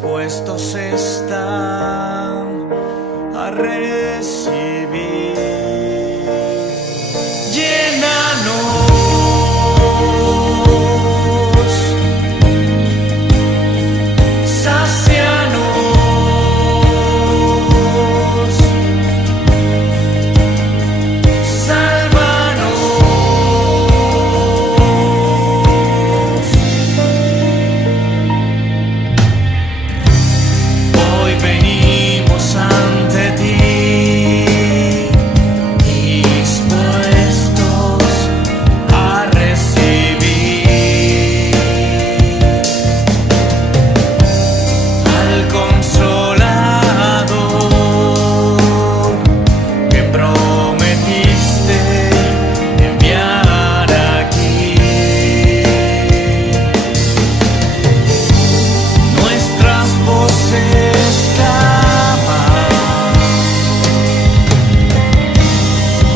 dispuestos están a recibir. Llénanos, sácianos, sálvanos. Hoy venimos ante ti, dispuestos a recibir al Consolador que prometiste enviar aquí. Nuestras voces claman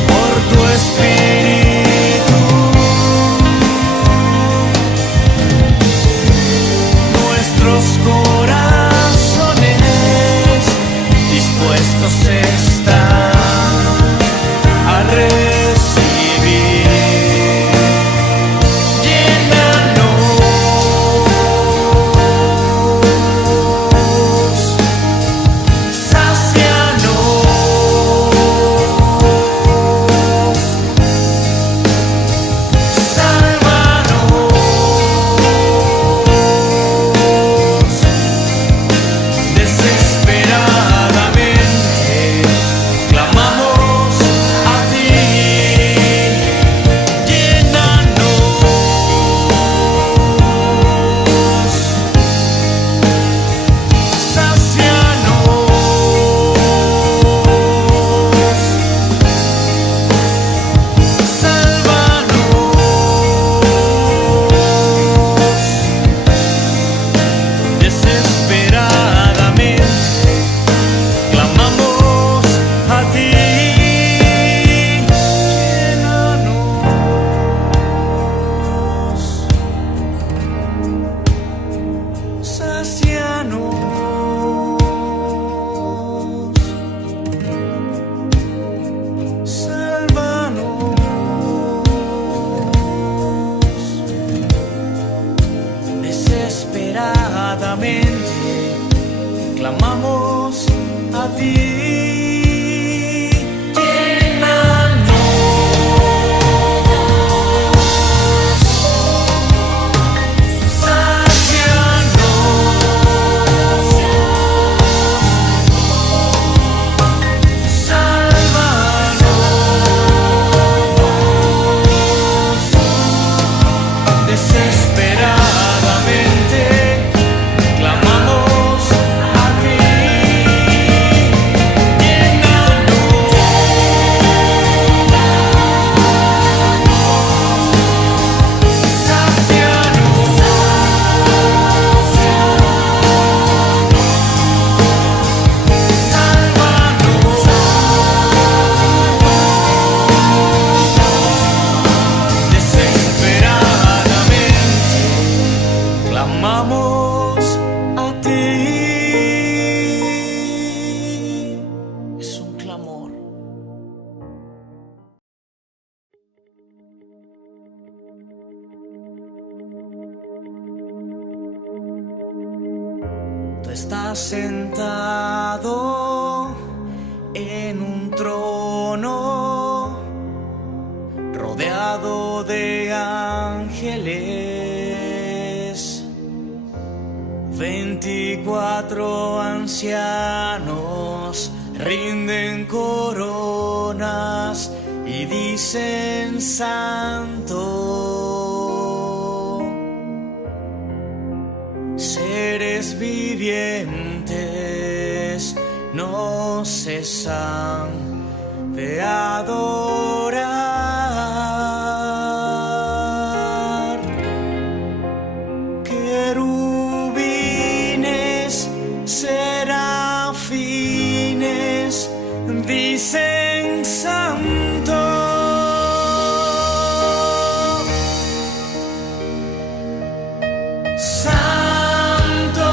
por tu Espíritu. Nuestros corazones dispuestos están a recibir. Llénanos, sácianos, sálvanos. Desesperadamente clamamos a ti. Llénanos, sácianos, sálvanos. Desesperadamente clamamos a ti. Llénanos, sácianos, sálvanos. Desesperadamente clamamos a ti. Llénanos, sácianos, sálvanos. Desesperadamente clamamos a ti. Estás sentado en un trono, rodeado de ángeles, 24 ancianos rinden coronas y dicen santo. Seres vivientes no cesan de adorar. Querubines, serafines dicen santo. Santo,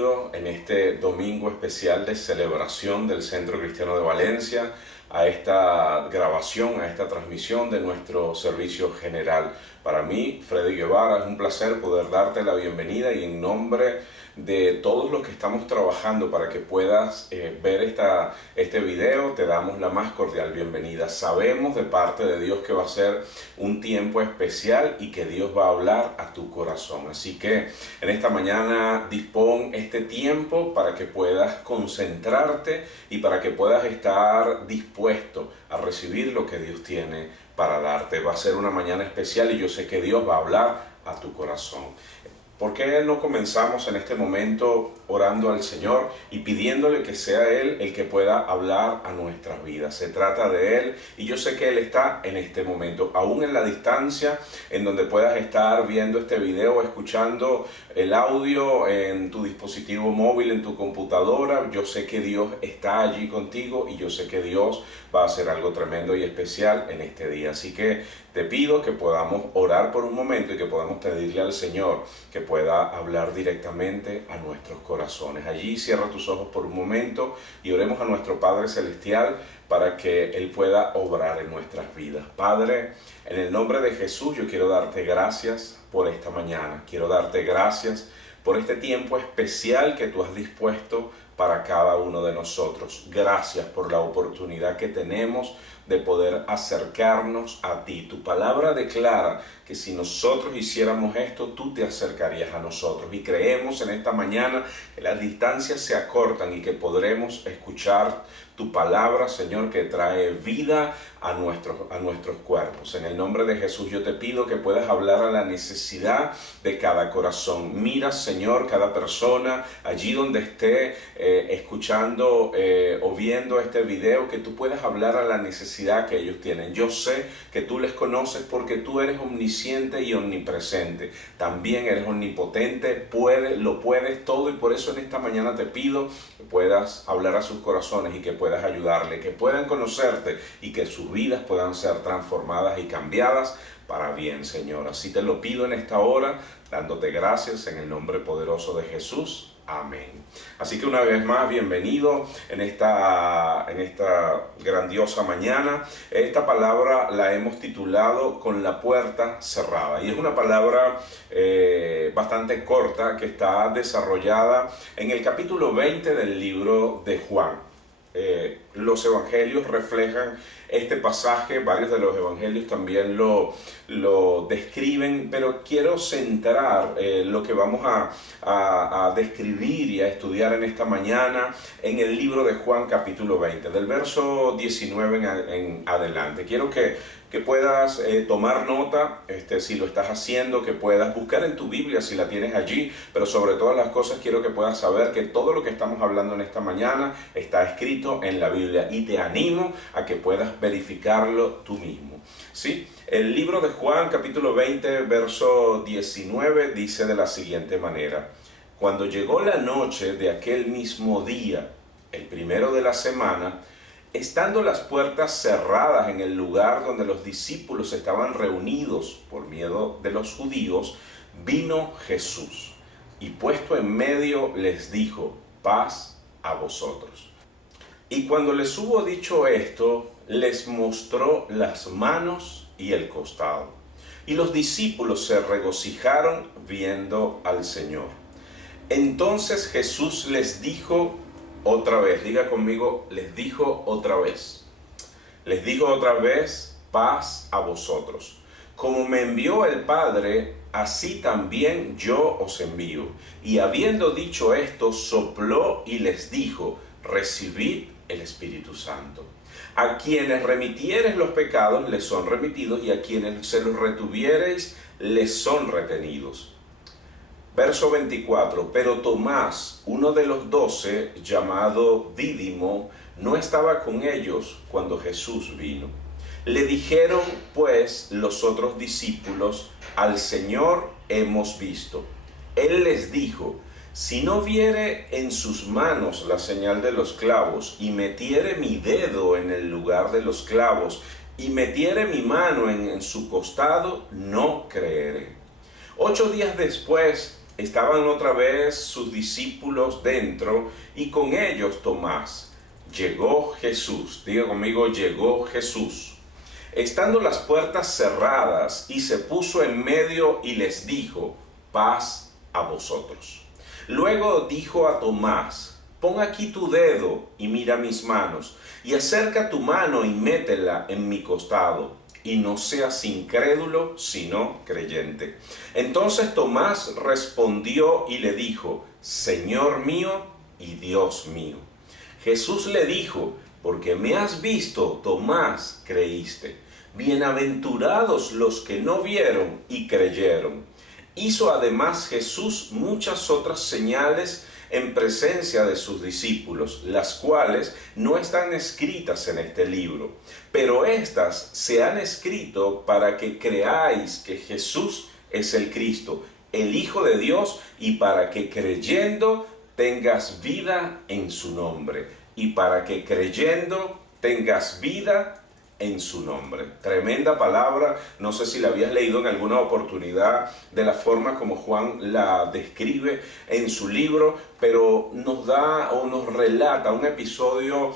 bienvenido en este domingo especial de celebración del Centro Cristiano de Valencia a esta grabación, a esta transmisión de nuestro servicio general. Para mí, Freddy Guevara, es un placer poder darte la bienvenida y en nombre de todos los que estamos trabajando para que puedas ver este video, te damos la más cordial bienvenida. Sabemos de parte de Dios que va a ser un tiempo especial y que Dios va a hablar a tu corazón. Así que en esta mañana dispón este tiempo para que puedas concentrarte y para que puedas estar dispuesto a recibir lo que Dios tiene para darte. Va a ser una mañana especial y yo sé que Dios va a hablar a tu corazón. ¿Por qué no comenzamos en este momento orando al Señor y pidiéndole que sea Él el que pueda hablar a nuestras vidas? Se trata de Él y yo sé que Él está en este momento, aún en la distancia, en donde puedas estar viendo este video, escuchando el audio en tu dispositivo móvil, en tu computadora. Yo sé que Dios está allí contigo y yo sé que Dios va a hacer algo tremendo y especial en este día. Así que te pido que podamos orar por un momento y que podamos pedirle al Señor que pueda hablar directamente a nuestros corazones. Allí cierra tus ojos por un momento y oremos a nuestro Padre Celestial para que Él pueda obrar en nuestras vidas. Padre, en el nombre de Jesús yo quiero darte gracias por esta mañana. Quiero darte gracias por este tiempo especial que tú has dispuesto para cada uno de nosotros. Gracias por la oportunidad que tenemos de poder acercarnos a ti. Tu palabra declara que si nosotros hiciéramos esto, tú te acercarías a nosotros. Y creemos en esta mañana que las distancias se acortan y que podremos escuchar tu palabra, Señor, que trae vida a nuestros cuerpos. En el nombre de Jesús yo te pido que puedas hablar a la necesidad de cada corazón. Mira, Señor, cada persona allí donde esté escuchando o viendo este video, que tú puedas hablar a la necesidad que ellos tienen. Yo sé que tú les conoces porque tú eres omnisciente y omnipresente. También eres omnipotente, lo puedes todo, y por eso en esta mañana te pido que puedas hablar a sus corazones y que puedas ayudarle, que puedan conocerte y que sus vidas puedan ser transformadas y cambiadas para bien, Señor. Así te lo pido en esta hora, dándote gracias en el nombre poderoso de Jesús. Amén. Así que una vez más, bienvenido en esta grandiosa mañana. Esta palabra la hemos titulado Con la puerta cerrada. Y es una palabra bastante corta que está desarrollada en el capítulo 20 del libro de Juan. Los evangelios reflejan este pasaje, varios de los evangelios también lo describen, pero quiero centrar lo que vamos a describir y a estudiar en esta mañana en el libro de Juan capítulo 20, del verso 19 en adelante. Quiero que puedas tomar nota, si lo estás haciendo, que puedas buscar en tu Biblia si la tienes allí, pero sobre todas las cosas quiero que puedas saber que todo lo que estamos hablando en esta mañana está escrito en la Biblia y te animo a que puedas verificarlo tú mismo. ¿Sí? El libro de Juan capítulo 20 verso 19 dice de la siguiente manera: Cuando llegó la noche de aquel mismo día, el primero de la semana, estando las puertas cerradas en el lugar donde los discípulos estaban reunidos por miedo de los judíos, vino Jesús y puesto en medio les dijo: paz a vosotros. Y cuando les hubo dicho esto, les mostró las manos y el costado. Y los discípulos se regocijaron viendo al Señor. Entonces Jesús les dijo otra vez, diga conmigo, les dijo otra vez. Les dijo otra vez: paz a vosotros. Como me envió el Padre, así también yo os envío. Y habiendo dicho esto, sopló y les dijo: recibid el Espíritu Santo. A quienes remitiereis los pecados les son remitidos, y a quienes se los retuviereis les son retenidos. Verso 24, pero Tomás, uno de los 12, llamado Dídimo, no estaba con ellos cuando Jesús vino. Le dijeron pues los otros discípulos: al Señor hemos visto. Él les dijo: si no viere en sus manos la señal de los clavos, y metiere mi dedo en el lugar de los clavos, y metiere mi mano en su costado, no creeré. 8 días después estaban otra vez sus discípulos dentro y con ellos Tomás. Llegó Jesús. Diga conmigo, llegó Jesús. Estando las puertas cerradas, y se puso en medio y les dijo: paz a vosotros. Luego dijo a Tomás: pon aquí tu dedo y mira mis manos, y acerca tu mano y métela en mi costado, y no seas incrédulo, sino creyente. Entonces Tomás respondió y le dijo: Señor mío y Dios mío. Jesús le dijo: porque me has visto, Tomás, creíste. Bienaventurados los que no vieron y creyeron. Hizo además Jesús muchas otras señales en presencia de sus discípulos, las cuales no están escritas en este libro, pero estas se han escrito para que creáis que Jesús es el Cristo, el Hijo de Dios, y para que creyendo tengas vida en su nombre. Y para que creyendo tengas vida en su nombre. Tremenda palabra. No sé si la habías leído en alguna oportunidad, de la forma como Juan la describe en su libro, pero nos da o nos relata un episodio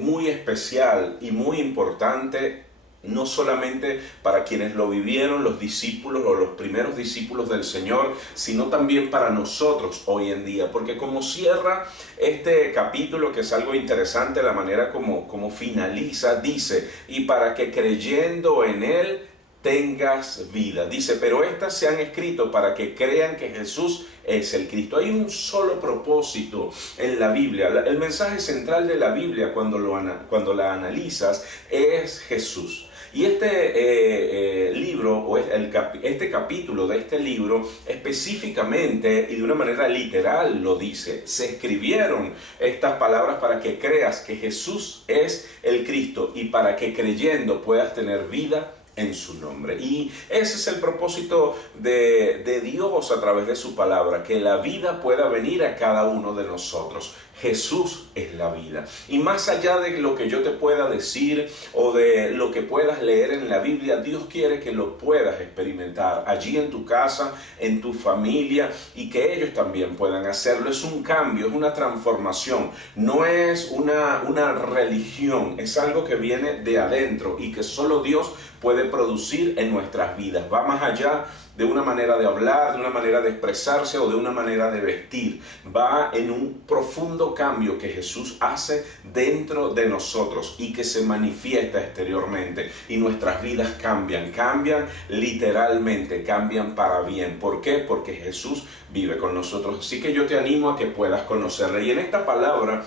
muy especial y muy importante, no solamente para quienes lo vivieron, los discípulos o los primeros discípulos del Señor, sino también para nosotros hoy en día. Porque como cierra este capítulo, que es algo interesante, la manera como finaliza, dice: y para que creyendo en Él tengas vida. Dice: pero estas se han escrito para que crean que Jesús es el Cristo. Hay un solo propósito en la Biblia. El mensaje central de la Biblia, cuando la analizas, es Jesús. Y este libro, o este capítulo de este libro, específicamente y de una manera literal lo dice: se escribieron estas palabras para que creas que Jesús es el Cristo y para que creyendo puedas tener vida en su nombre. Y ese es el propósito de Dios a través de su palabra, que la vida pueda venir a cada uno de nosotros. Jesús es la vida. Y más allá de lo que yo te pueda decir o de lo que puedas leer en la Biblia, Dios quiere que lo puedas experimentar allí en tu casa, en tu familia, y que ellos también puedan hacerlo. Es un cambio, es una transformación. No es una religión, es algo que viene de adentro y que solo Dios puede producir en nuestras vidas. Va más allá de una manera de hablar, de una manera de expresarse o de una manera de vestir. Va en un profundo cambio que Jesús hace dentro de nosotros y que se manifiesta exteriormente. Y nuestras vidas cambian literalmente, cambian para bien. ¿Por qué? Porque Jesús vive con nosotros. Así que yo te animo a que puedas conocerle. Y en esta palabra,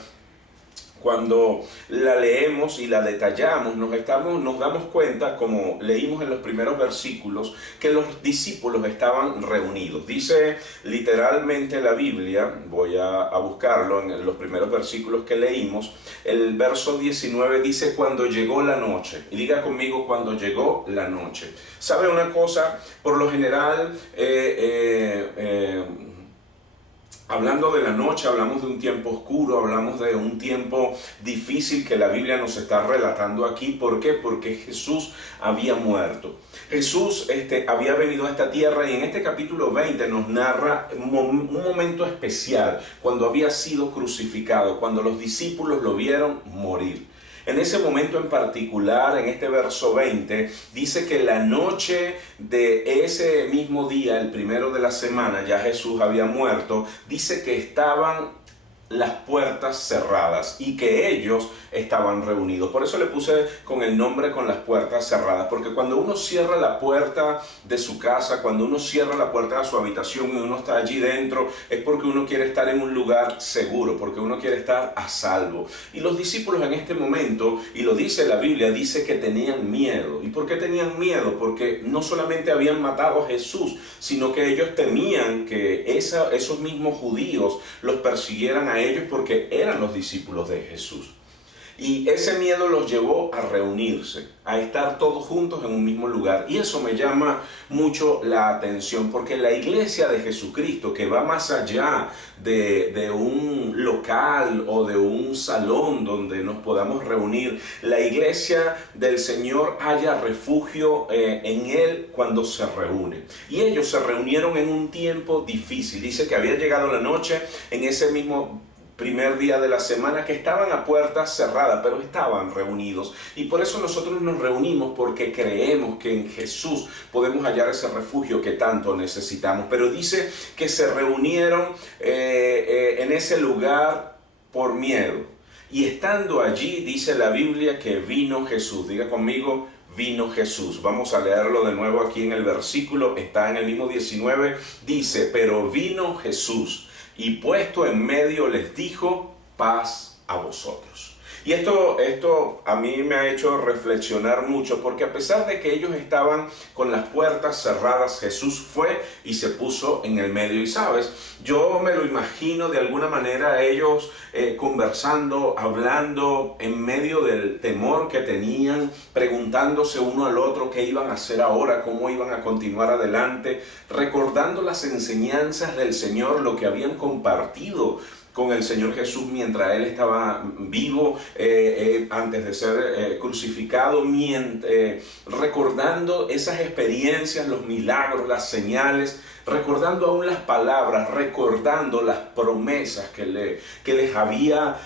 cuando la leemos y la detallamos, nos damos cuenta, como leímos en los primeros versículos, que los discípulos estaban reunidos. Dice literalmente la Biblia, voy a buscarlo en los primeros versículos que leímos, el verso 19 dice: cuando llegó la noche. Y diga conmigo: cuando llegó la noche. ¿Sabe una cosa? Por lo general, hablando de la noche, hablamos de un tiempo oscuro, hablamos de un tiempo difícil que la Biblia nos está relatando aquí. ¿Por qué? Porque Jesús había muerto. Jesús había venido a esta tierra, y en este capítulo 20 nos narra un momento especial, cuando había sido crucificado, cuando los discípulos lo vieron morir. En ese momento en particular, en este verso 20, dice que la noche de ese mismo día, el primero de la semana, ya Jesús había muerto. Dice que estaban las puertas cerradas y que ellos estaban reunidos. Por eso le puse con el nombre con las puertas cerradas, porque cuando uno cierra la puerta de su casa, cuando uno cierra la puerta de su habitación y uno está allí dentro, es porque uno quiere estar en un lugar seguro, porque uno quiere estar a salvo. Y los discípulos en este momento, y lo dice la Biblia, dice que tenían miedo. ¿Y por qué tenían miedo? Porque no solamente habían matado a Jesús, sino que ellos temían que esos mismos judíos los persiguieran a ellos, porque eran los discípulos de Jesús. Y ese miedo los llevó a reunirse, a estar todos juntos en un mismo lugar. Y eso me llama mucho la atención, porque la iglesia de Jesucristo, que va más allá de un local o de un salón donde nos podamos reunir, la iglesia del Señor halla refugio en Él cuando se reúne. Y ellos se reunieron en un tiempo difícil. Dice que había llegado la noche en ese mismo primer día de la semana, que estaban a puertas cerradas, pero estaban reunidos. Y por eso nosotros nos reunimos, porque creemos que en Jesús podemos hallar ese refugio que tanto necesitamos. Pero dice que se reunieron en ese lugar por miedo. Y estando allí, dice la Biblia que vino Jesús. Diga conmigo, vino Jesús. Vamos a leerlo de nuevo aquí en el versículo, está en el mismo 19. Dice, pero vino Jesús, y puesto en medio les dijo, paz a vosotros. Y esto a mí me ha hecho reflexionar mucho, porque a pesar de que ellos estaban con las puertas cerradas, Jesús fue y se puso en el medio. Y sabes, yo me lo imagino de alguna manera ellos conversando, hablando en medio del temor que tenían, preguntándose uno al otro qué iban a hacer ahora, cómo iban a continuar adelante, recordando las enseñanzas del Señor, lo que habían compartido con el Señor Jesús mientras Él estaba vivo, antes de ser crucificado, recordando esas experiencias, los milagros, las señales, recordando aún las palabras, recordando las promesas que les había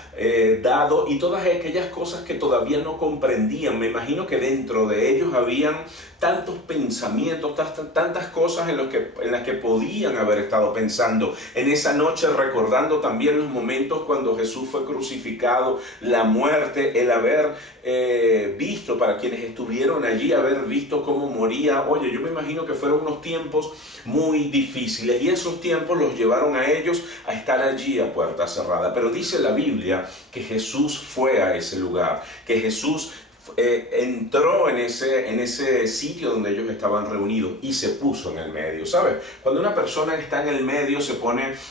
dado, y todas aquellas cosas que todavía no comprendían. Me imagino que dentro de ellos habían tantos pensamientos, tantas cosas en las que podían haber estado pensando en esa noche, recordando también los momentos cuando Jesús fue crucificado, la muerte, el haber visto, para quienes estuvieron allí, haber visto cómo moría. Oye, yo me imagino que fueron unos tiempos muy difíciles, y esos tiempos los llevaron a ellos a estar allí a puerta cerrada. Pero dice la Biblia que Jesús fue a ese lugar, que Jesús entró en ese sitio donde ellos estaban reunidos y se puso en el medio. ¿Sabes? Cuando una persona está en el medio,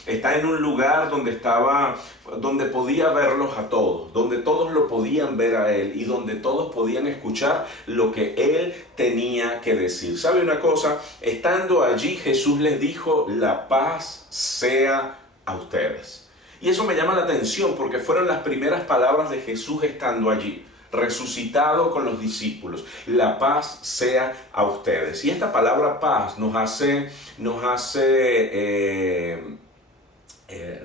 está en un lugar donde podía verlos a todos, donde todos lo podían ver a él y donde todos podían escuchar lo que él tenía que decir. ¿Sabe una cosa? Estando allí, Jesús les dijo, la paz sea a ustedes. Y eso me llama la atención, porque fueron las primeras palabras de Jesús estando allí, resucitado con los discípulos. La paz sea a ustedes. Y esta palabra paz nos hace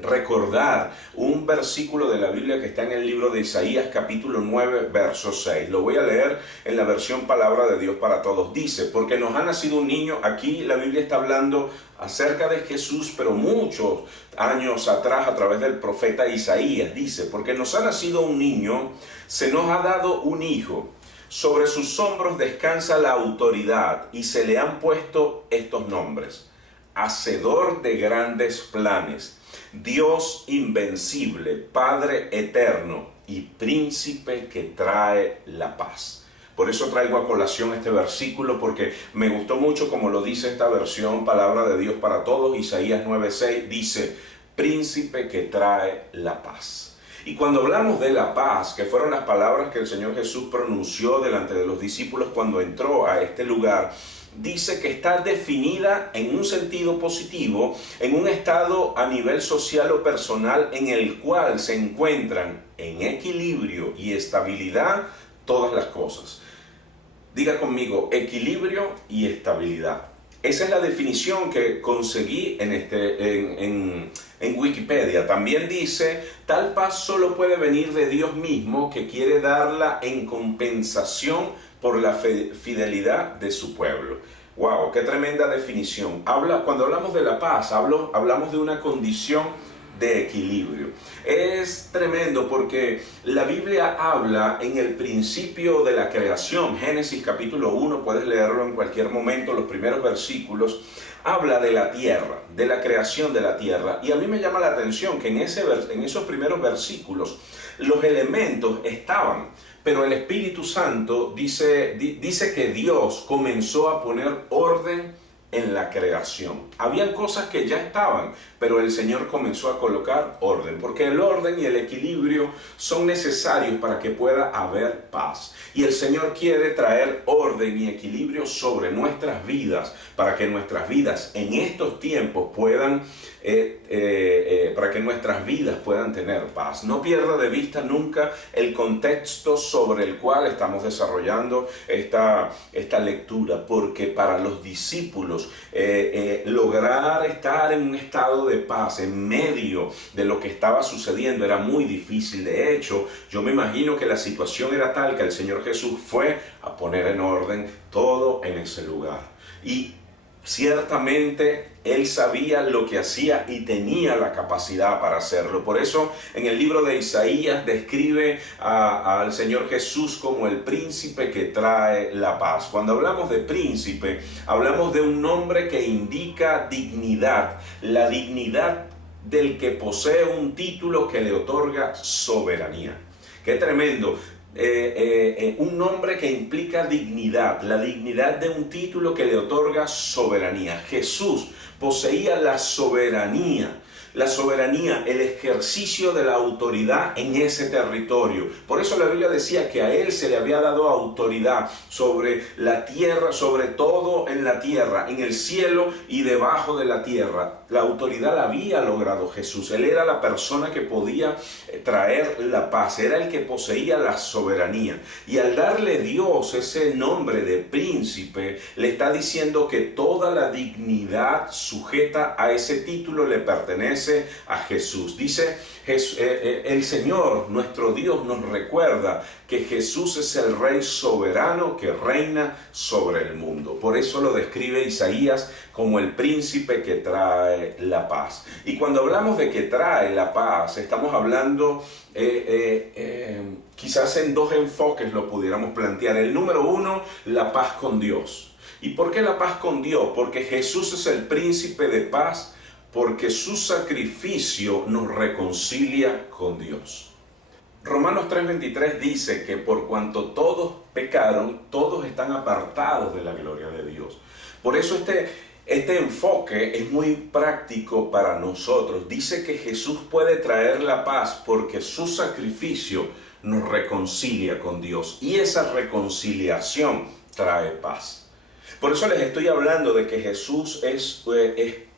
recordar un versículo de la Biblia que está en el libro de Isaías capítulo 9 verso 6. Lo voy a leer en la versión Palabra de Dios para Todos. Dice, porque nos ha nacido un niño. Aquí la Biblia está hablando acerca de Jesús, pero muchos años atrás, a través del profeta Isaías. Dice, porque nos ha nacido un niño, se nos ha dado un hijo, sobre sus hombros descansa la autoridad, y se le han puesto estos nombres: Hacedor de grandes planes, Dios invencible, Padre eterno y Príncipe que trae la paz. Por eso traigo a colación este versículo, porque me gustó mucho como lo dice esta versión Palabra de Dios para Todos. Isaías 9:6 dice, Príncipe que trae la paz. Y cuando hablamos de la paz, que fueron las palabras que el Señor Jesús pronunció delante de los discípulos cuando entró a este lugar, dice que está definida en un sentido positivo, en un estado a nivel social o personal en el cual se encuentran en equilibrio y estabilidad todas las cosas. Diga conmigo, equilibrio y estabilidad. Esa es la definición que conseguí en Wikipedia. También dice, tal paz solo puede venir de Dios mismo, que quiere darla en compensación por la fidelidad de su pueblo. ¡Wow! ¡Qué tremenda definición! Cuando hablamos de la paz, hablamos de una condición de equilibrio. Es tremendo porque la Biblia habla en el principio de la creación. Génesis capítulo 1, puedes leerlo en cualquier momento, los primeros versículos. Habla de la tierra, de la creación de la tierra. Y a mí me llama la atención que en esos primeros versículos los elementos estaban, pero el Espíritu Santo dice que Dios comenzó a poner orden en la creación. Habían cosas que ya estaban, pero el Señor comenzó a colocar orden, porque el orden y el equilibrio son necesarios para que pueda haber paz. Y el Señor quiere traer orden y equilibrio sobre nuestras vidas, para que nuestras vidas en estos tiempos puedan tener paz. No pierda de vista nunca el contexto sobre el cual estamos desarrollando esta lectura, porque para los discípulos lograr estar en un estado de paz en medio de lo que estaba sucediendo era muy difícil. De hecho, yo me imagino que la situación era tal que el Señor Jesús fue a poner en orden todo en ese lugar. Y ciertamente Él sabía lo que hacía y tenía la capacidad para hacerlo. Por eso en el libro de Isaías describe al Señor Jesús como el príncipe que trae la paz. Cuando hablamos de príncipe, hablamos de un nombre que indica dignidad, la dignidad del que posee un título que le otorga soberanía. ¡Qué tremendo! Un nombre que implica dignidad, la dignidad de un título que le otorga soberanía. Jesús poseía la soberanía, el ejercicio de la autoridad en ese territorio. Por eso la Biblia decía que a Él se le había dado autoridad sobre la tierra, sobre todo en la tierra, en el cielo y debajo de la tierra. La autoridad la había logrado Jesús. Él era la persona que podía traer la paz, era el que poseía la soberanía. Y al darle Dios ese nombre de príncipe, le está diciendo que toda la dignidad sujeta a ese título le pertenece a Jesús. Dice el Señor, nuestro Dios, nos recuerda que Jesús es el Rey soberano que reina sobre el mundo. Por eso lo describe Isaías como el príncipe que trae la paz. Y cuando hablamos de que trae la paz, estamos hablando quizás en dos enfoques lo pudiéramos plantear. El número uno, la paz con Dios. ¿Y por qué la paz con Dios? Porque Jesús es el príncipe de paz, porque su sacrificio nos reconcilia con Dios. Romanos 3:23 dice que por cuanto todos pecaron, todos están apartados de la gloria de Dios. Por eso este enfoque es muy práctico para nosotros. Dice que Jesús puede traer la paz porque su sacrificio nos reconcilia con Dios. Y esa reconciliación trae paz. Por eso les estoy hablando de que Jesús es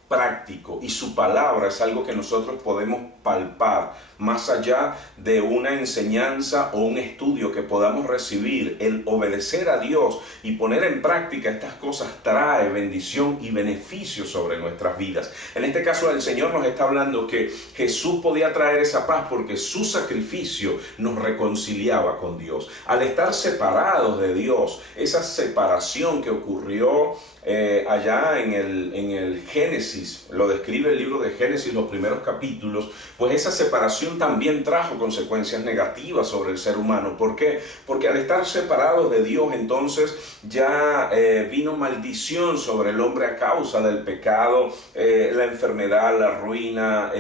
práctico y su palabra es algo que nosotros podemos palpar más allá de una enseñanza o un estudio que podamos recibir. El obedecer a Dios y poner en práctica estas cosas trae bendición y beneficio sobre nuestras vidas. En este caso el Señor nos está hablando que Jesús podía traer esa paz porque su sacrificio nos reconciliaba con Dios. Al estar separados de Dios, esa separación que ocurrió allá en el Génesis, lo describe el libro de Génesis, los primeros capítulos, pues esa separación también trajo consecuencias negativas sobre el ser humano. ¿Por qué? Porque al estar separados de Dios, entonces ya vino maldición sobre el hombre a causa del pecado, la enfermedad, la ruina,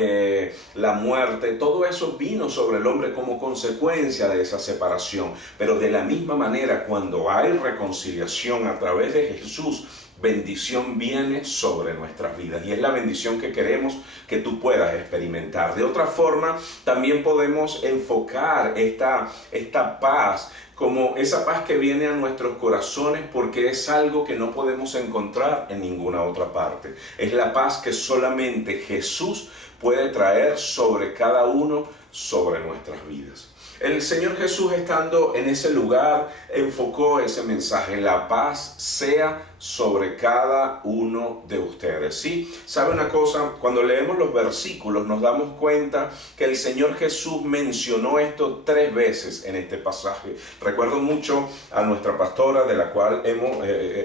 la muerte. Todo eso vino sobre el hombre como consecuencia de esa separación. Pero de la misma manera, cuando hay reconciliación a través de Jesús, bendición viene sobre nuestras vidas y es la bendición que queremos que tú puedas experimentar. De otra forma, también podemos enfocar esta paz como esa paz que viene a nuestros corazones porque es algo que no podemos encontrar en ninguna otra parte. Es la paz que solamente Jesús puede traer sobre cada uno, sobre nuestras vidas. El Señor Jesús, estando en ese lugar, enfocó ese mensaje: la paz sea sobre cada uno de ustedes. ¿Sí? ¿Sabe una cosa? Cuando leemos los versículos nos damos cuenta que el Señor Jesús mencionó esto 3 veces en este pasaje. Recuerdo mucho a nuestra pastora, de la cual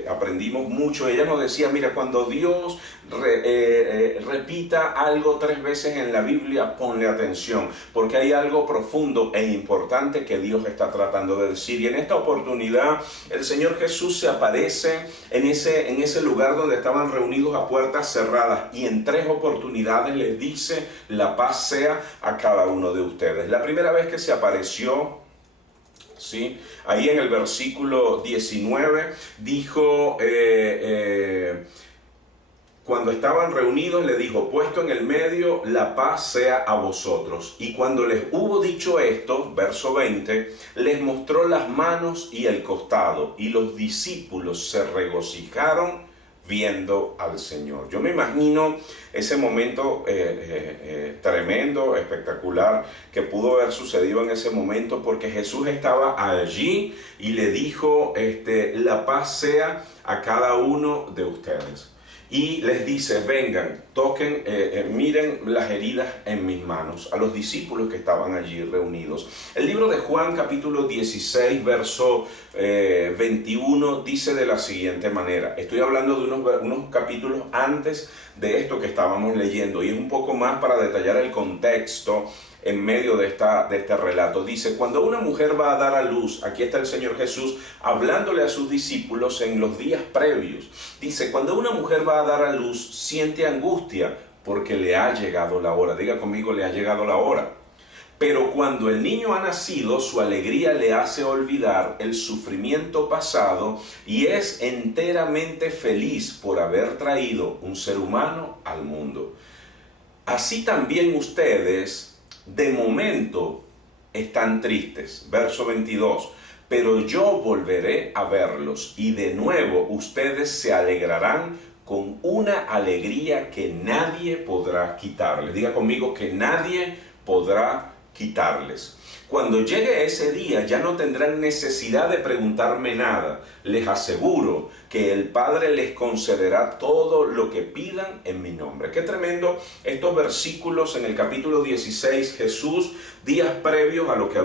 aprendimos mucho. Ella nos decía, mira, cuando Dios repita algo 3 veces en la Biblia, ponle atención, porque hay algo profundo e importante que Dios está tratando de decir. Y en esta oportunidad el Señor Jesús se aparece en ese lugar donde estaban reunidos a puertas cerradas, y en 3 oportunidades les dice: la paz sea a cada uno de ustedes. La primera vez que se apareció, ¿sí?, ahí en el versículo 19 dijo: cuando estaban reunidos, le dijo: puesto en el medio, la paz sea a vosotros. Y cuando les hubo dicho esto, verso 20, les mostró las manos y el costado, y los discípulos se regocijaron viendo al Señor. Yo me imagino ese momento tremendo, espectacular, que pudo haber sucedido en ese momento, porque Jesús estaba allí y le dijo, la paz sea a cada uno de ustedes. Y les dice: vengan, toquen, miren las heridas en mis manos, a los discípulos que estaban allí reunidos. El libro de Juan, capítulo 16, verso 21, dice de la siguiente manera. Estoy hablando de unos capítulos antes de esto que estábamos leyendo, y es un poco más para detallar el contexto en medio de este relato. Dice: cuando una mujer va a dar a luz, aquí está el Señor Jesús hablándole a sus discípulos en los días previos. Dice: cuando una mujer va a dar a luz, siente angustia porque le ha llegado la hora. Diga conmigo: le ha llegado la hora. Pero cuando el niño ha nacido, su alegría le hace olvidar el sufrimiento pasado y es enteramente feliz por haber traído un ser humano al mundo. Así también ustedes, de momento, están tristes. Verso 22. Pero yo volveré a verlos y de nuevo ustedes se alegrarán con una alegría que nadie podrá quitarles. Diga conmigo: que nadie podrá quitarles. Cuando llegue ese día ya no tendrán necesidad de preguntarme nada. Les aseguro que el Padre les concederá todo lo que pidan en mi nombre. Qué tremendo estos versículos en el capítulo 16. Jesús, días previos a lo que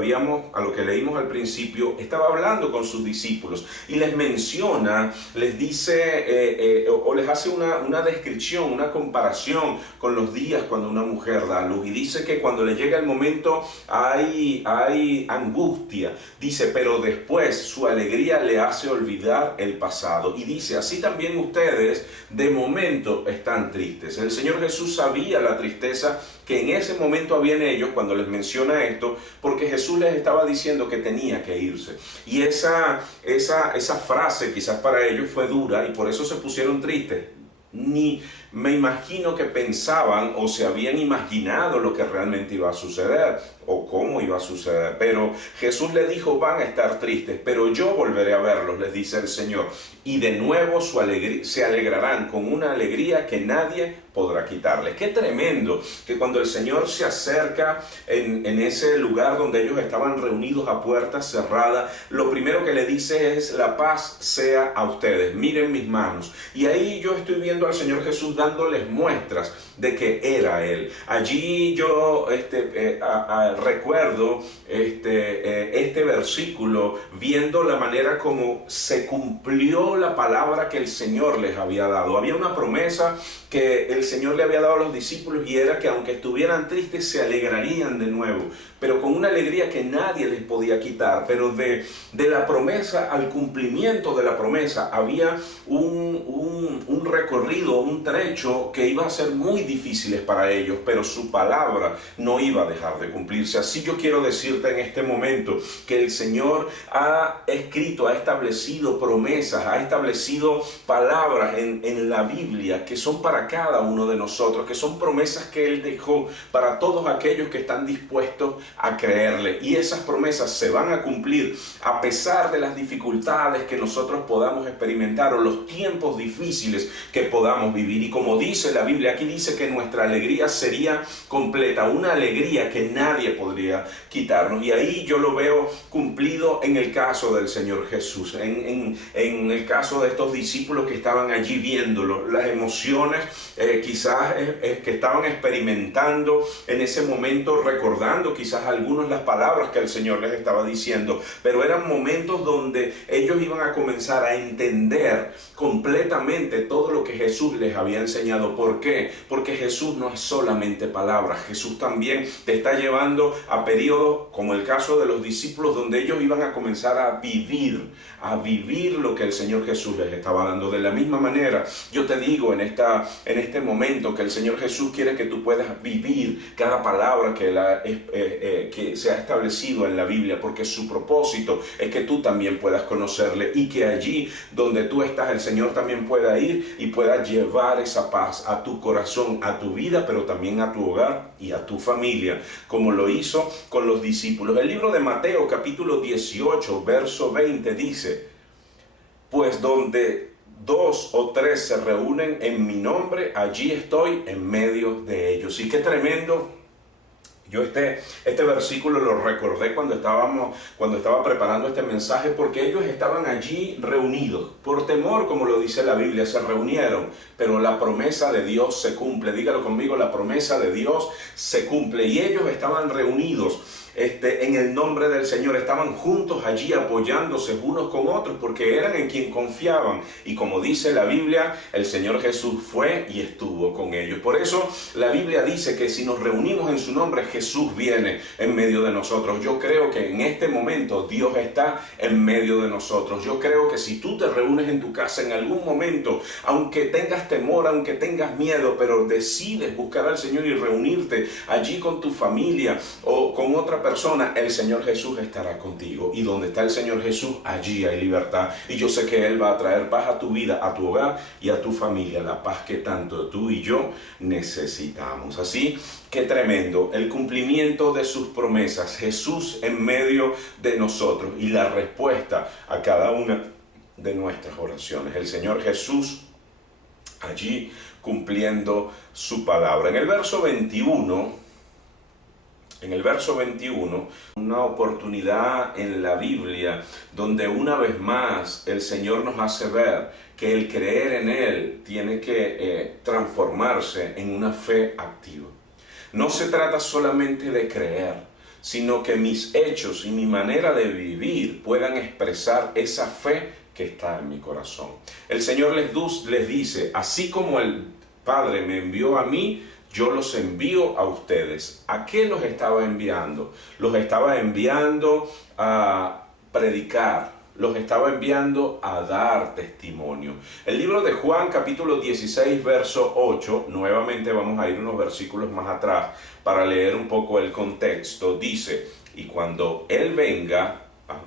leímos al principio, estaba hablando con sus discípulos y les menciona, les dice o les hace una descripción, una comparación con los días cuando una mujer da a luz, y dice que cuando le llega el momento hay angustia. Dice: pero después su alegría le hace olvidar el pasado. Y dice: así también ustedes de momento están tristes. El Señor Jesús sabía la tristeza que en ese momento había en ellos cuando les menciona esto, porque Jesús les estaba diciendo que tenía que irse. Y esa frase quizás para ellos fue dura y por eso se pusieron tristes. Ni me imagino que pensaban o se habían imaginado lo que realmente iba a suceder o cómo iba a suceder. Pero Jesús les dijo: van a estar tristes, pero yo volveré a verlos, les dice el Señor. Y de nuevo se alegrarán con una alegría que nadie podrá quitarles. Qué tremendo que cuando el Señor se acerca en ese lugar donde ellos estaban reunidos a puertas cerradas, lo primero que le dice es: la paz sea a ustedes, miren mis manos. Y ahí yo estoy viendo al Señor Jesús dándoles muestras de que era Él. Allí yo recuerdo este versículo, viendo la manera como se cumplió la palabra que el Señor les había dado. Había una promesa que el Señor le había dado a los discípulos, y era que aunque estuvieran tristes se alegrarían de nuevo, pero con una alegría que nadie les podía quitar. Pero de la promesa al cumplimiento de la promesa había un recorrido, un trecho que iba a ser muy difíciles para ellos, pero su palabra no iba a dejar de cumplirse. Así yo quiero decirte en este momento que el Señor ha escrito, ha establecido promesas, ha establecido palabras en la Biblia que son para cada uno de nosotros, que son promesas que Él dejó para todos aquellos que están dispuestos a creerle. Y esas promesas se van a cumplir a pesar de las dificultades que nosotros podamos experimentar o los tiempos difíciles que podamos vivir. Y como dice la Biblia, aquí dice que nuestra alegría sería completa, una alegría que nadie podría quitarnos. Y ahí yo lo veo cumplido en el caso del Señor Jesús, en el caso de estos discípulos que estaban allí viéndolo, las emociones quizás que estaban experimentando en ese momento, recordando quizás algunos las palabras que el Señor les estaba diciendo, pero eran momentos donde ellos iban a comenzar a entender completamente todo lo que Jesús les había enseñado. ¿Por qué? Porque Jesús no es solamente palabras, Jesús también te está llevando llegando a periodos como el caso de los discípulos, donde ellos iban a comenzar a vivir lo que el Señor Jesús les estaba dando. De la misma manera, yo te digo en este momento que el Señor Jesús quiere que tú puedas vivir cada palabra que se ha establecido en la Biblia, porque su propósito es que tú también puedas conocerle y que allí donde tú estás, el Señor también pueda ir y pueda llevar esa paz a tu corazón, a tu vida, pero también a tu hogar y a tu familia, como lo hizo con los discípulos. El libro de Mateo, capítulo 18, verso 20, dice: pues donde 2 o 3 se reúnen en mi nombre, allí estoy en medio de ellos. Y qué tremendo. Yo este versículo lo recordé cuando estaba preparando este mensaje, porque ellos estaban allí reunidos. Por temor, como lo dice la Biblia, se reunieron, pero la promesa de Dios se cumple. Dígalo conmigo, la promesa de Dios se cumple. Y ellos estaban reunidos en el nombre del Señor, estaban juntos allí apoyándose unos con otros, porque eran en quien confiaban. Y como dice la Biblia, el Señor Jesús fue y estuvo con ellos. Por eso la Biblia dice que si nos reunimos en su nombre, Jesús viene en medio de nosotros. Yo creo que en este momento Dios está en medio de nosotros. Yo creo que si tú te reúnes en tu casa en algún momento, aunque tengas temor, aunque tengas miedo, pero decides buscar al Señor y reunirte allí con tu familia o con otra persona, el Señor Jesús estará contigo. Y donde está el Señor Jesús, allí hay libertad. Y yo sé que Él va a traer paz a tu vida, a tu hogar y a tu familia, la paz que tanto tú y yo necesitamos. Así que tremendo, el cumplimiento de sus promesas, Jesús en medio de nosotros y la respuesta a cada una de nuestras oraciones. El Señor Jesús allí cumpliendo su palabra. En el verso 21, una oportunidad en la Biblia donde una vez más el Señor nos hace ver que el creer en Él tiene que transformarse en una fe activa. No se trata solamente de creer, sino que mis hechos y mi manera de vivir puedan expresar esa fe que está en mi corazón. El Señor les dice: así como el Padre me envió a mí, yo los envío a ustedes. ¿A qué los estaba enviando? Los estaba enviando a predicar, los estaba enviando a dar testimonio. El libro de Juan, capítulo 16, verso 8, nuevamente vamos a ir unos versículos más atrás para leer un poco el contexto. Dice: y cuando Él venga,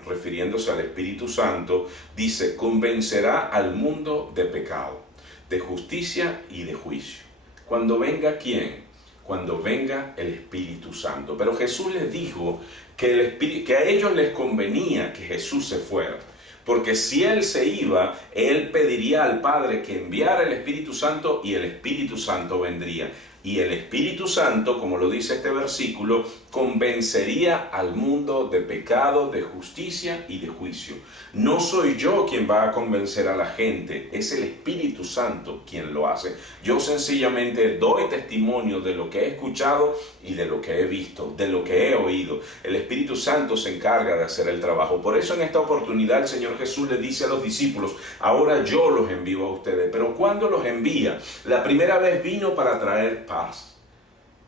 refiriéndose al Espíritu Santo, dice: convencerá al mundo de pecado, de justicia y de juicio. Cuando venga, ¿quién? Cuando venga el Espíritu Santo. Pero Jesús les dijo que a ellos les convenía que Jesús se fuera, porque si Él se iba, Él pediría al Padre que enviara el Espíritu Santo y el Espíritu Santo vendría. Y el Espíritu Santo, como lo dice este versículo, convencería al mundo de pecado, de justicia y de juicio. No soy yo quien va a convencer a la gente, es el Espíritu Santo quien lo hace. Yo sencillamente doy testimonio de lo que he escuchado y de lo que he visto, de lo que he oído. El Espíritu Santo se encarga de hacer el trabajo. Por eso en esta oportunidad el Señor Jesús le dice a los discípulos: ahora yo los envío a ustedes. Pero ¿cuándo los envía? La primera vez vino para traer paz.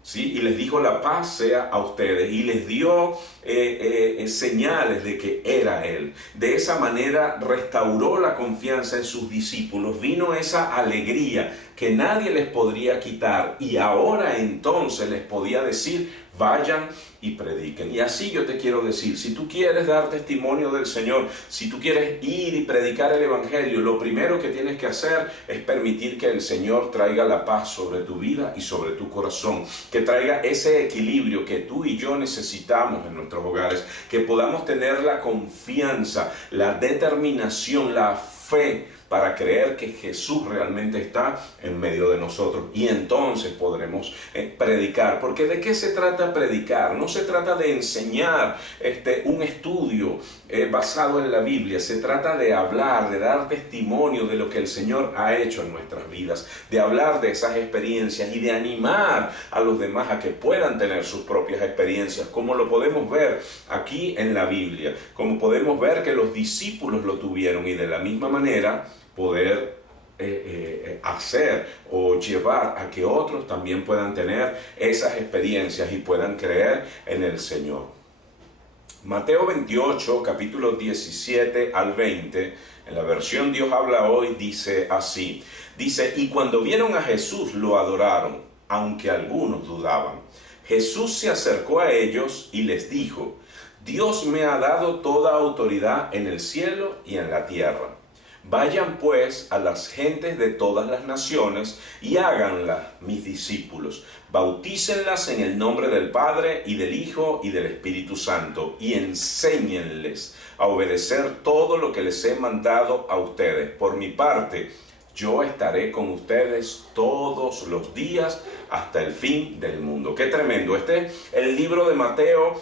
¿Sí? Y les dijo: la paz sea a ustedes, y les dio señales de que era Él. De esa manera restauró la confianza en sus discípulos, vino esa alegría que nadie les podría quitar, y ahora entonces les podía decir: vayan y prediquen. Y así yo te quiero decir, si tú quieres dar testimonio del Señor, si tú quieres ir y predicar el Evangelio, lo primero que tienes que hacer es permitir que el Señor traiga la paz sobre tu vida y sobre tu corazón, que traiga ese equilibrio que tú y yo necesitamos en nuestros hogares, que podamos tener la confianza, la determinación, la fe para creer que Jesús realmente está en medio de nosotros, y entonces podremos predicar. Porque ¿de qué se trata predicar? No se trata de enseñar un estudio basado en la Biblia. Se trata de hablar, de dar testimonio de lo que el Señor ha hecho en nuestras vidas, de hablar de esas experiencias y de animar a los demás a que puedan tener sus propias experiencias, como lo podemos ver aquí en la Biblia, como podemos ver que los discípulos lo tuvieron, y de la misma manera poder hacer o llevar a que otros también puedan tener esas experiencias y puedan creer en el Señor. Mateo 28, capítulo 17 al 20, en la versión Dios habla hoy, dice así. Dice, y cuando vieron a Jesús lo adoraron, aunque algunos dudaban. Jesús se acercó a ellos y les dijo, Dios me ha dado toda autoridad en el cielo y en la tierra. Vayan pues a las gentes de todas las naciones y háganlas mis discípulos. Bautícenlas en el nombre del Padre y del Hijo y del Espíritu Santo y enséñenles a obedecer todo lo que les he mandado a ustedes. Por mi parte, yo estaré con ustedes todos los días hasta el fin del mundo. ¡Qué tremendo! Este es el libro de Mateo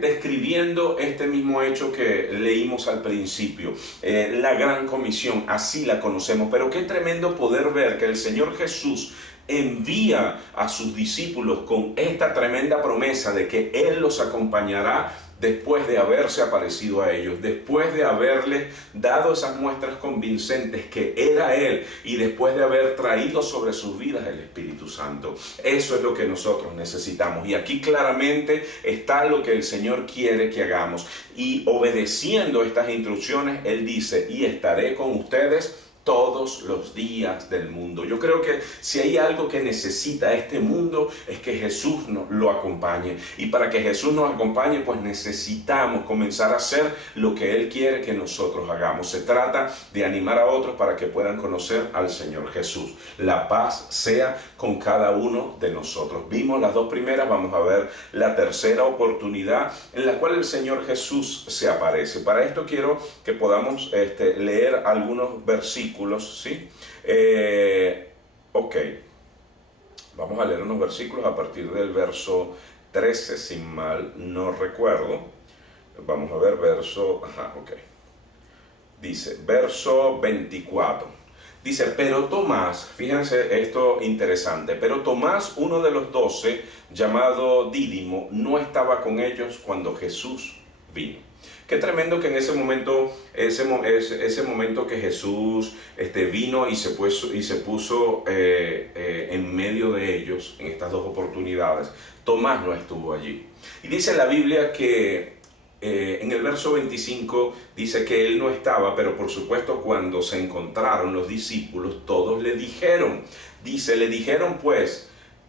describiendo este mismo hecho que leímos al principio. La gran comisión, así la conocemos. Pero qué tremendo poder ver que el Señor Jesús envía a sus discípulos con esta tremenda promesa de que Él los acompañará después de haberse aparecido a ellos, después de haberles dado esas muestras convincentes que era Él y después de haber traído sobre sus vidas el Espíritu Santo. Eso es lo que nosotros necesitamos y aquí claramente está lo que el Señor quiere que hagamos y obedeciendo estas instrucciones Él dice, y estaré con ustedes todos los días del mundo. Yo creo que si hay algo que necesita este mundo es que Jesús nos lo acompañe. Y para que Jesús nos acompañe, pues necesitamos comenzar a hacer lo que Él quiere que nosotros hagamos. Se trata de animar a otros para que puedan conocer al Señor Jesús. La paz sea con cada uno de nosotros. Vimos las dos primeras, vamos a ver la tercera oportunidad en la cual el Señor Jesús se aparece. Para esto quiero que podamos leer algunos versículos. ¿Sí? Ok, vamos a leer unos versículos a partir del verso 13, si mal no recuerdo. Vamos a ver dice, verso 24. Dice, pero Tomás, fíjense esto interesante, pero Tomás, uno de los 12, llamado Dídimo, no estaba con ellos cuando Jesús vino. Qué tremendo que en ese momento, ese momento que Jesús vino y se puso en medio de ellos, en estas dos oportunidades, Tomás no estuvo allí. Y dice la Biblia que en el verso 25 dice que él no estaba, pero por supuesto cuando se encontraron los discípulos, todos le dijeron, le dijeron pues,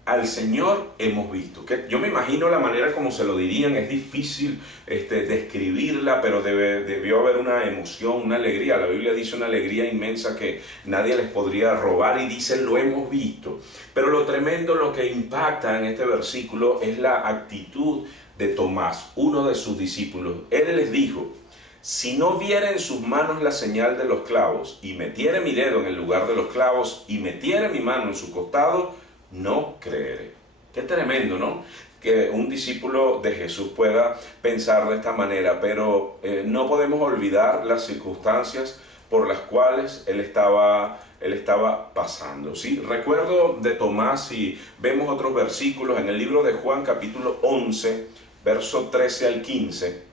al Señor hemos visto. Que yo me imagino la manera como se lo dirían, es difícil describirla, pero debió haber una emoción, una alegría. La Biblia dice una alegría inmensa que nadie les podría robar y dice lo hemos visto. Pero lo tremendo, lo que impacta en este versículo es la actitud de Tomás, uno de sus discípulos. Él les dijo, si no viere en sus manos la señal de los clavos y metiere mi dedo en el lugar de los clavos y metiere mi mano en su costado, no creeré. Qué tremendo, ¿no? Que un discípulo de Jesús pueda pensar de esta manera, pero no podemos olvidar las circunstancias por las cuales él estaba pasando, ¿sí? Recuerdo de Tomás y vemos otros versículos en el libro de Juan capítulo 11, verso 13 al 15.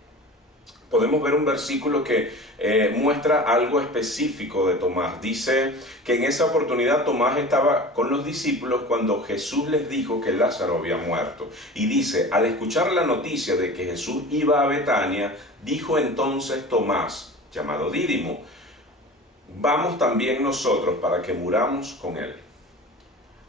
Podemos ver un versículo que muestra algo específico de Tomás. Dice que en esa oportunidad Tomás estaba con los discípulos cuando Jesús les dijo que Lázaro había muerto. Y dice, al escuchar la noticia de que Jesús iba a Betania, dijo entonces Tomás, llamado Dídimo, vamos también nosotros para que muramos con él.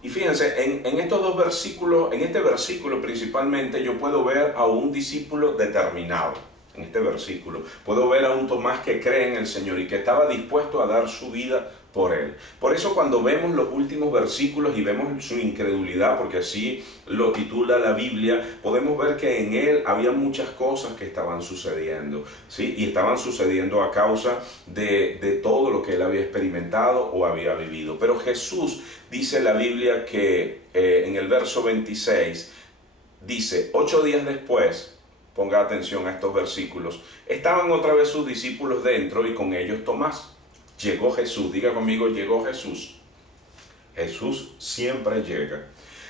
Y fíjense, en estos dos versículos, en este versículo principalmente, yo puedo ver a un discípulo determinado. En este versículo puedo ver a un Tomás que cree en el Señor y que estaba dispuesto a dar su vida por Él. Por eso cuando vemos los últimos versículos y vemos su incredulidad, porque así lo titula la Biblia, podemos ver que en Él había muchas cosas que estaban sucediendo, ¿sí? Y estaban sucediendo a causa de todo lo que Él había experimentado o había vivido. Pero Jesús, dice la Biblia que en el verso 26, dice, 8 días después, ponga atención a estos versículos, estaban otra vez sus discípulos dentro y con ellos Tomás. Llegó Jesús, diga conmigo, llegó Jesús. Jesús siempre llega.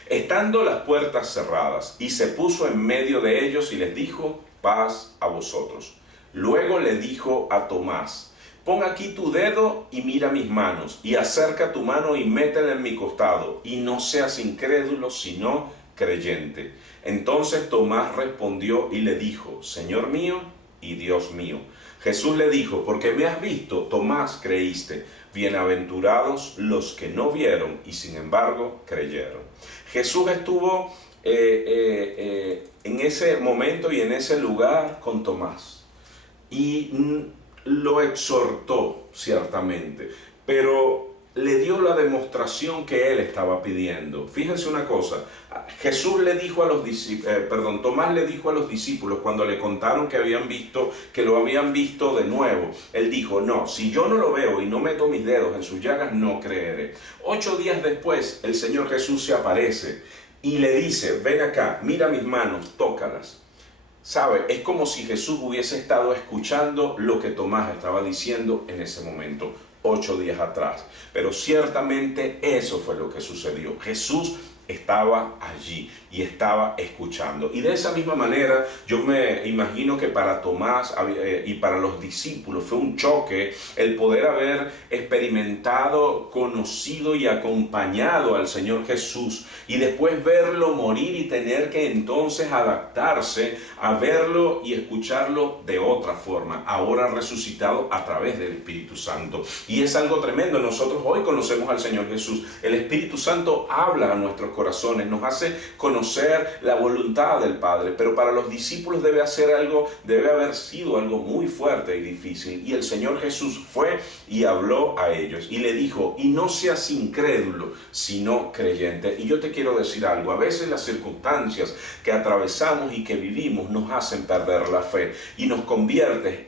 Estando las puertas cerradas, y se puso en medio de ellos y les dijo, paz a vosotros. Luego le dijo a Tomás, pon aquí tu dedo y mira mis manos, y acerca tu mano y métela en mi costado, y no seas incrédulo, sino creyente. Entonces Tomás respondió y le dijo, Señor mío y Dios mío. Jesús le dijo, porque me has visto, Tomás, creíste. Bienaventurados los que no vieron y sin embargo creyeron. Jesús estuvo en ese momento y en ese lugar con Tomás y lo exhortó ciertamente, pero le dio la demostración que él estaba pidiendo. Fíjense una cosa, Jesús le dijo a los discípulos, Tomás le dijo a los discípulos cuando le contaron que lo habían visto de nuevo, él dijo, no, si yo no lo veo y no meto mis dedos en sus llagas, no creeré. 8 días después, el Señor Jesús se aparece y le dice, ven acá, mira mis manos, tócalas. ¿Sabe? Es como si Jesús hubiese estado escuchando lo que Tomás estaba diciendo en ese momento, 8 días atrás. Pero ciertamente eso fue lo que sucedió. Jesús estaba allí y estaba escuchando. Y de esa misma manera, yo me imagino que para Tomás y para los discípulos fue un choque el poder haber experimentado, conocido y acompañado al Señor Jesús y después verlo morir y tener que entonces adaptarse a verlo y escucharlo de otra forma, ahora resucitado a través del Espíritu Santo. Y es algo tremendo. Nosotros hoy conocemos al Señor Jesús. El Espíritu Santo habla a nuestros corazones, nos hace conocer la voluntad del Padre, pero para los discípulos debe haber sido algo muy fuerte y difícil. Y el Señor Jesús fue y habló a ellos y le dijo, y no seas incrédulo, sino creyente. Y yo te quiero decir algo, a veces las circunstancias que atravesamos y que vivimos nos hacen perder la fe y nos convierten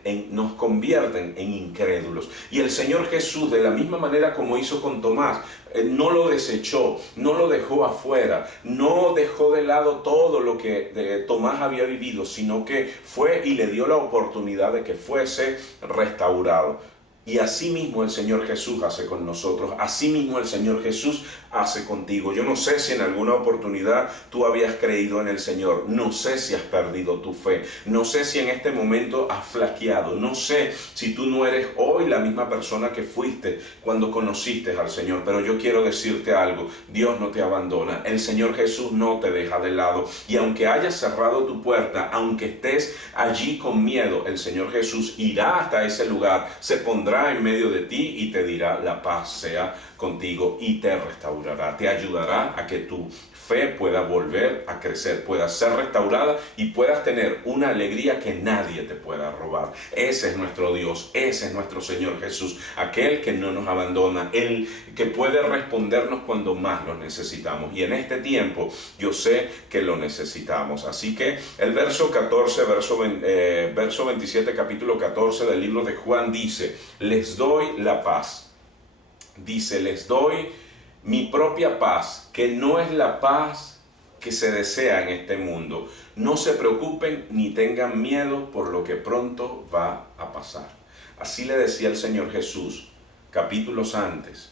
en incrédulos. Y el Señor Jesús, de la misma manera como hizo con Tomás, no lo desechó, no lo dejó afuera, no dejó de lado todo lo que Tomás había vivido, sino que fue y le dio la oportunidad de que fuese restaurado. Y así mismo el Señor Jesús hace con nosotros, así mismo el Señor Jesús hace contigo. Yo no sé si en alguna oportunidad tú habías creído en el Señor, no sé si has perdido tu fe, no sé si en este momento has flaqueado, no sé si tú no eres hoy la misma persona que fuiste cuando conociste al Señor, pero yo quiero decirte algo, Dios no te abandona, el Señor Jesús no te deja de lado, y aunque hayas cerrado tu puerta, aunque estés allí con miedo, el Señor Jesús irá hasta ese lugar, se pondrá en medio de ti y te dirá, la paz sea contigo, y te restaurará, te ayudará a que tu fe pueda volver a crecer, pueda ser restaurada y puedas tener una alegría que nadie te pueda robar. Ese es nuestro Dios, ese es nuestro Señor Jesús, aquel que no nos abandona, el que puede respondernos cuando más lo necesitamos. Y en este tiempo yo sé que lo necesitamos. Así que el verso 14, verso 27, capítulo 14 del libro de Juan dice, les doy la paz. Dice, les doy mi propia paz, que no es la paz que se desea en este mundo. No se preocupen ni tengan miedo por lo que pronto va a pasar. Así le decía el Señor Jesús capítulos antes,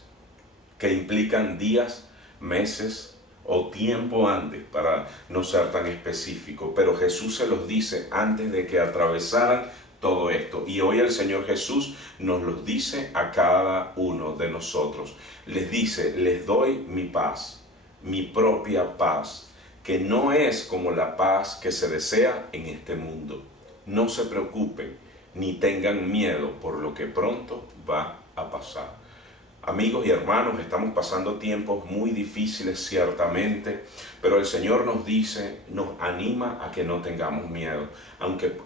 que implican días, meses o tiempo antes, para no ser tan específico. Pero Jesús se los dice antes de que atravesaran todo esto. Y hoy el Señor Jesús nos los dice a cada uno de nosotros. Les dice, les doy mi paz, mi propia paz, que no es como la paz que se desea en este mundo. No se preocupen ni tengan miedo por lo que pronto va a pasar. Amigos y hermanos, estamos pasando tiempos muy difíciles ciertamente, pero el Señor nos dice, nos anima a que no tengamos miedo,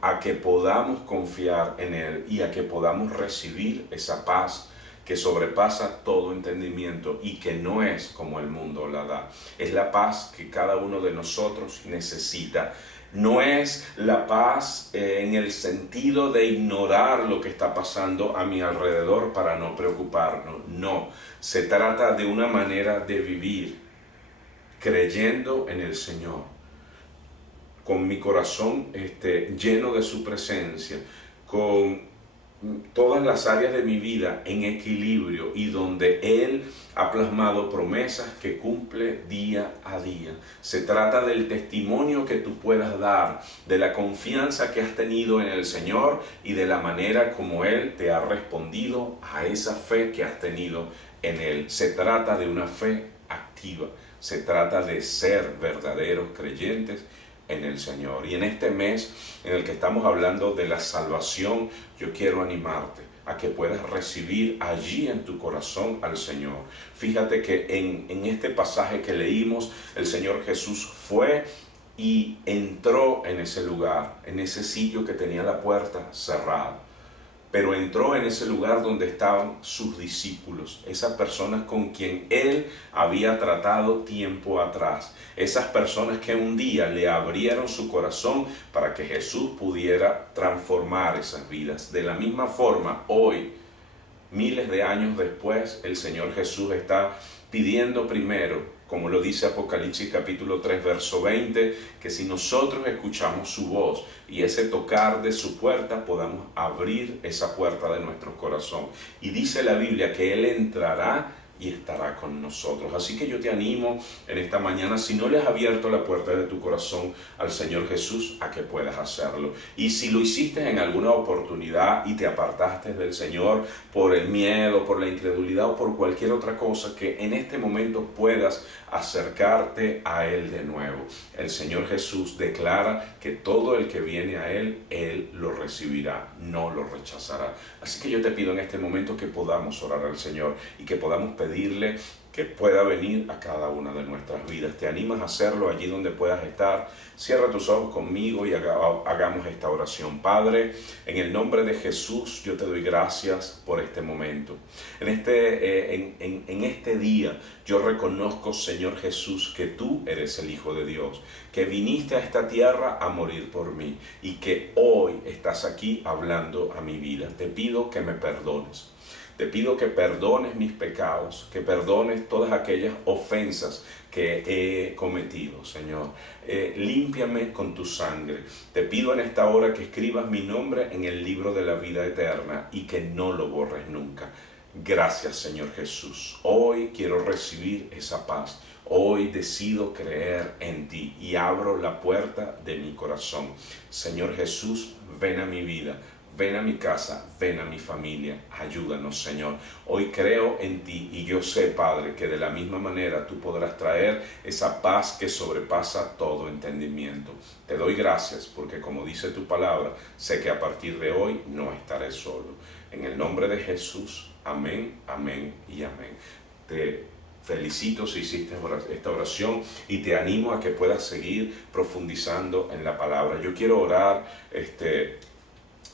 a que podamos confiar en Él y a que podamos recibir esa paz que sobrepasa todo entendimiento y que no es como el mundo la da. Es la paz que cada uno de nosotros necesita. No es la paz en el sentido de ignorar lo que está pasando a mi alrededor para no preocuparnos. No, se trata de una manera de vivir creyendo en el Señor, con mi corazón lleno de su presencia, con todas las áreas de mi vida en equilibrio y donde Él ha plasmado promesas que cumple día a día. Se trata del testimonio que tú puedas dar, de la confianza que has tenido en el Señor y de la manera como Él te ha respondido a esa fe que has tenido en Él. Se trata de una fe activa, se trata de ser verdaderos creyentes en el Señor. Y en este mes en el que estamos hablando de la salvación, yo quiero animarte a que puedas recibir allí en tu corazón al Señor. Fíjate que en este pasaje que leímos, el Señor Jesús fue y entró en ese lugar, en ese sitio que tenía la puerta cerrada. Pero entró en ese lugar donde estaban sus discípulos, esas personas con quien Él había tratado tiempo atrás, esas personas que un día le abrieron su corazón para que Jesús pudiera transformar esas vidas. De la misma forma, hoy, miles de años después, el Señor Jesús está pidiendo primero, como lo dice Apocalipsis capítulo 3, verso 20, que si nosotros escuchamos su voz y ese tocar de su puerta, podamos abrir esa puerta de nuestro corazón. Y dice la Biblia que Él entrará y estará con nosotros. Así que yo te animo en esta mañana, si no le has abierto la puerta de tu corazón al Señor Jesús, a que puedas hacerlo. Y si lo hiciste en alguna oportunidad y te apartaste del Señor por el miedo, por la incredulidad o por cualquier otra cosa, que en este momento puedas acercarte a Él de nuevo. El Señor Jesús declara que todo el que viene a Él, Él lo recibirá, no lo rechazará. Así que yo te pido en este momento que podamos orar al Señor y que podamos pedirle que pueda venir a cada una de nuestras vidas. ¿Te animas a hacerlo allí donde puedas estar? Cierra tus ojos conmigo y hagamos esta oración. Padre, en el nombre de Jesús, yo te doy gracias por este momento. En este día, yo reconozco, Señor Jesús, que tú eres el Hijo de Dios, que viniste a esta tierra a morir por mí y que hoy estás aquí hablando a mi vida. Te pido que me perdones. Te pido que perdones mis pecados, que perdones todas aquellas ofensas que he cometido, Señor. Límpiame con tu sangre. Te pido en esta hora que escribas mi nombre en el libro de la vida eterna y que no lo borres nunca. Gracias, Señor Jesús. Hoy quiero recibir esa paz. Hoy decido creer en ti y abro la puerta de mi corazón. Señor Jesús, ven a mi vida. Ven a mi casa, ven a mi familia, ayúdanos, Señor. Hoy creo en ti y yo sé, Padre, que de la misma manera tú podrás traer esa paz que sobrepasa todo entendimiento. Te doy gracias porque, como dice tu palabra, sé que a partir de hoy no estaré solo. En el nombre de Jesús, amén, amén y amén. Te felicito si hiciste esta oración y te animo a que puedas seguir profundizando en la palabra. Yo quiero orar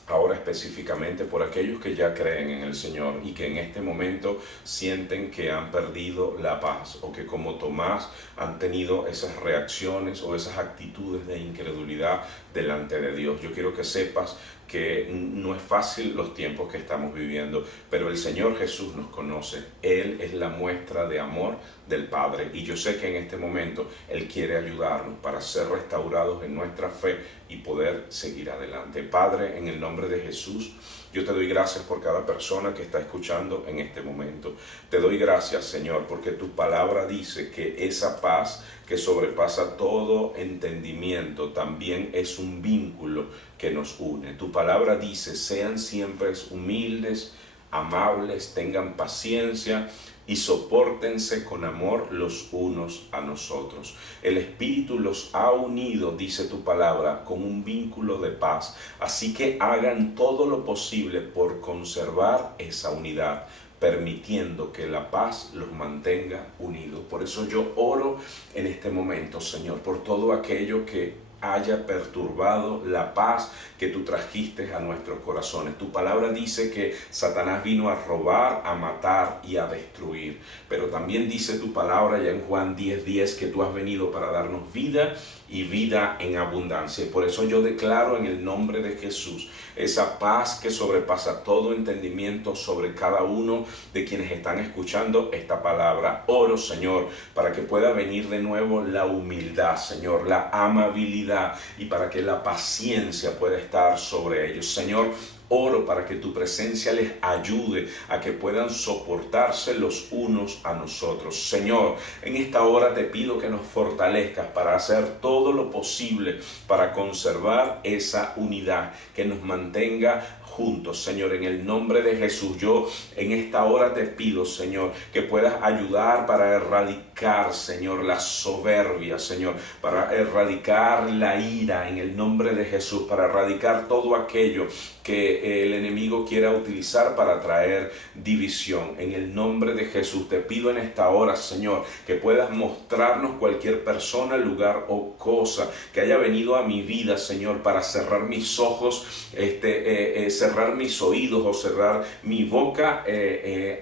ahora específicamente por aquellos que ya creen en el Señor y que en este momento sienten que han perdido la paz o que como Tomás han tenido esas reacciones o esas actitudes de incredulidad delante de Dios. Yo quiero que sepas que no es fácil los tiempos que estamos viviendo, pero el Señor Jesús nos conoce. Él es la muestra de amor del Padre y yo sé que en este momento Él quiere ayudarnos para ser restaurados en nuestra fe y poder seguir adelante. Padre, en el nombre de Jesús, yo te doy gracias por cada persona que está escuchando en este momento. Te doy gracias, Señor, porque tu palabra dice que esa paz que sobrepasa todo entendimiento también es un vínculo que nos une. Tu palabra dice, sean siempre humildes, amables, tengan paciencia y sopórtense con amor los unos a nosotros. El Espíritu los ha unido, dice tu palabra, con un vínculo de paz. Así que hagan todo lo posible por conservar esa unidad, permitiendo que la paz los mantenga unidos. Por eso yo oro en este momento, Señor, por todo aquello que haya perturbado la paz que tú trajiste a nuestros corazones. Tu palabra dice que Satanás vino a robar, a matar y a destruir. Pero también dice tu palabra ya en Juan 10:10 que tú has venido para darnos vida y vida en abundancia. Y por eso yo declaro en el nombre de Jesús esa paz que sobrepasa todo entendimiento sobre cada uno de quienes están escuchando esta palabra. Oro, Señor, para que pueda venir de nuevo la humildad, Señor, la amabilidad y para que la paciencia pueda estar sobre ellos. Señor, Oro para que tu presencia les ayude a que puedan soportarse los unos a nosotros. Señor, en esta hora te pido que nos fortalezcas para hacer todo lo posible para conservar esa unidad, que nos mantenga juntos, Señor, en el nombre de Jesús. Yo en esta hora te pido, Señor, que puedas ayudar para erradicar, Señor, la soberbia, Señor, para erradicar la ira en el nombre de Jesús, para erradicar todo aquello que el enemigo quiera utilizar para traer división. En el nombre de Jesús te pido en esta hora, Señor, que puedas mostrarnos cualquier persona, lugar o cosa que haya venido a mi vida, Señor, para cerrar mis ojos, cerrar mis oídos o cerrar mi boca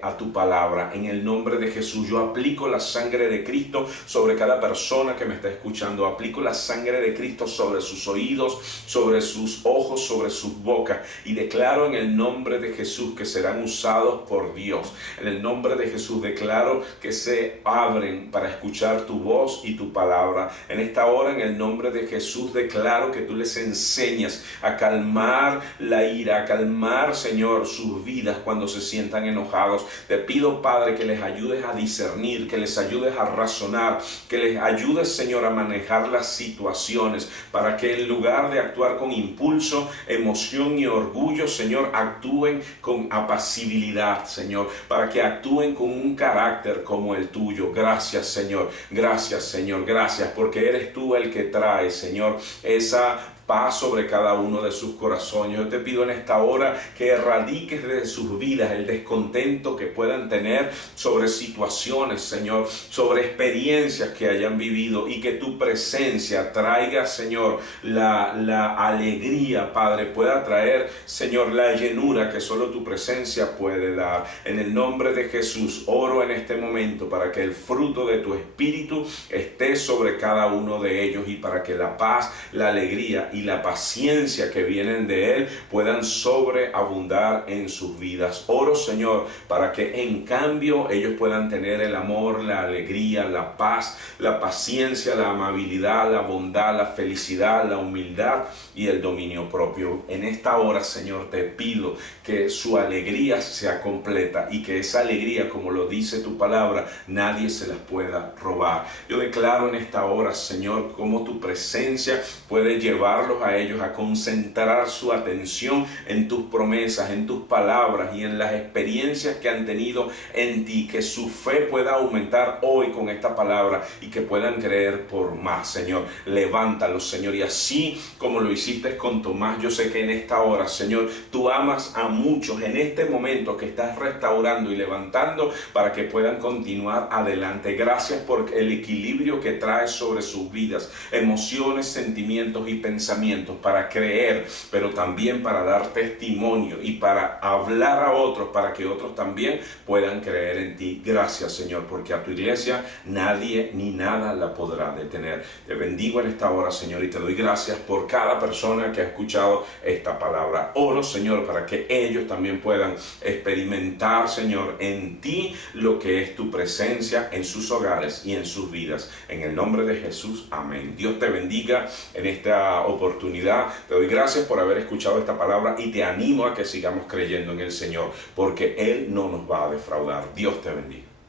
a tu palabra. En el nombre de Jesús yo aplico la sangre de Cristo sobre cada persona que me está escuchando. Aplico la sangre de Cristo sobre sus oídos, sobre sus ojos, sobre sus bocas, y declaro en el nombre de Jesús que serán usados por Dios. En el nombre de Jesús declaro que se abren para escuchar tu voz y tu palabra. En esta hora, en el nombre de Jesús, declaro que tú les enseñas a calmar la ira, a calmar, Señor, sus vidas cuando se sientan enojados. Te pido, Padre, que les ayudes a discernir, que les ayudes a razonar, que les ayudes, Señor, a manejar las situaciones, para que en lugar de actuar con impulso, emoción y orgullo, Señor, actúen con apacibilidad, Señor, para que actúen con un carácter como el tuyo. Gracias, Señor, gracias, Señor, gracias, porque eres tú el que trae, Señor, esa paz sobre cada uno de sus corazones. Yo te pido en esta hora que erradiques de sus vidas el descontento que puedan tener sobre situaciones, Señor, sobre experiencias que hayan vivido, y que tu presencia traiga, Señor, la alegría, Padre, pueda traer, Señor, la llenura que solo tu presencia puede dar. En el nombre de Jesús oro en este momento para que el fruto de tu Espíritu esté sobre cada uno de ellos, y para que la paz, la alegría y la paciencia que vienen de Él puedan sobreabundar en sus vidas. Oro, Señor, para que en cambio ellos puedan tener el amor, la alegría, la paz, la paciencia, la amabilidad, la bondad, la felicidad, la humildad y el dominio propio. En esta hora, Señor, te pido que su alegría sea completa, y que esa alegría, como lo dice tu palabra, nadie se las pueda robar. Yo declaro en esta hora, Señor, cómo tu presencia puede llevarlos a ellos a concentrar su atención en tus promesas, en tus palabras y en las experiencias que han tenido en ti, que su fe pueda aumentar hoy con esta palabra y que puedan creer por más. Señor, levántalos, Señor, y así como lo hiciste con Tomás, yo sé que en esta hora, Señor, tú amas a muchos en este momento que estás restaurando y levantando para que puedan continuar adelante. Gracias por el equilibrio que traes sobre sus vidas, emociones, sentimientos y pensamientos, para creer, pero también para dar testimonio y para hablar a otros, para que otros también puedan creer en ti. Gracias, Señor, porque a tu iglesia nadie ni nada la podrá detener. Te bendigo en esta hora, Señor, y te doy gracias por cada persona que ha escuchado esta palabra. Oro, Señor, para que ellos también puedan experimentar, Señor, en ti lo que es tu presencia en sus hogares y en sus vidas. En el nombre de Jesús, amén. Dios te bendiga en esta oportunidad. Te doy gracias por haber escuchado esta palabra y te animo a que sigamos creyendo en el Señor, porque Él no nos va a defraudar. Dios te bendiga.